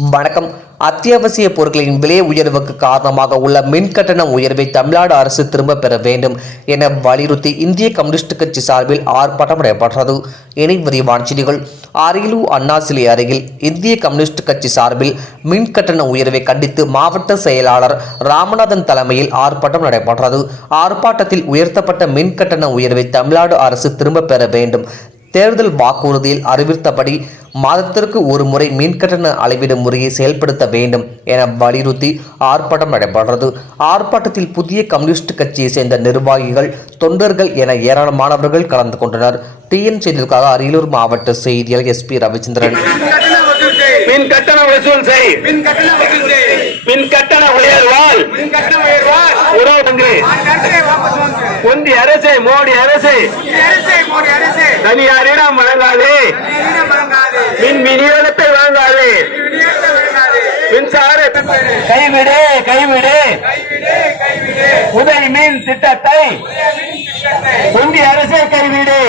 வணக்கம். அத்தியாவசிய பொருட்களின் விலை உயர்வுக்கு காரணமாக உள்ள மின் கட்டண உயர்வை தமிழ்நாடு அரசு திரும்ப பெற வேண்டும் என வலியுறுத்தி இந்திய கம்யூனிஸ்ட் கட்சி சார்பில் ஆர்ப்பாட்டம் நடைபெற்றது. இனி விரிவான செய்திகள். அரியலூர் அண்ணா சிலை அருகில் இந்திய கம்யூனிஸ்ட் கட்சி சார்பில் மின் கட்டண உயர்வை கண்டித்து மாவட்ட செயலாளர் ராமநாதன் தலைமையில் ஆர்ப்பாட்டம் நடைபெற்றது. ஆர்ப்பாட்டத்தில் உயர்த்தப்பட்ட மின் கட்டண உயர்வை தமிழ்நாடு அரசு திரும்ப பெற வேண்டும். தேர்தல் வாக்குறுதியில் அறிவித்தபடி மாதத்திற்கு ஒரு முறை மின்கட்டண அளவீடு முறையை செயல்படுத்த வேண்டும் என வலியுறுத்தி ஆர்ப்பாட்டம் நடைபெற்றது. ஆர்ப்பாட்டத்தில் புதிய கம்யூனிஸ்ட் கட்சியை சேர்ந்த நிர்வாகிகள் தொண்டர்கள் என ஏராளமானவர்கள் கலந்து கொண்டனர். டிஎன் செய்திகளுக்காக அரியலூர் மாவட்ட செய்தியாளர் எஸ்பி ரவிச்சந்திரன். மின் கட்டண வசூல் செய். மின் கட்டண வசூல் செய். மின் கட்டண உயர்வால். மின் கட்டண உயர்வால். உறவுங்கு ஆண் கட்டணை வாபஸ் வாங்கு. ஒன்றிய அரசு. மோடி அரசு இந்திய அரசே, மோடி அரசே, தனியாரிடம் வழங்காது. மின் விநியோகத்தை வாங்காது. மின்சார கைவிடு கைவிடு. உதய் மின் திட்டத்தை ஒன்றிய அரசே கைவிடு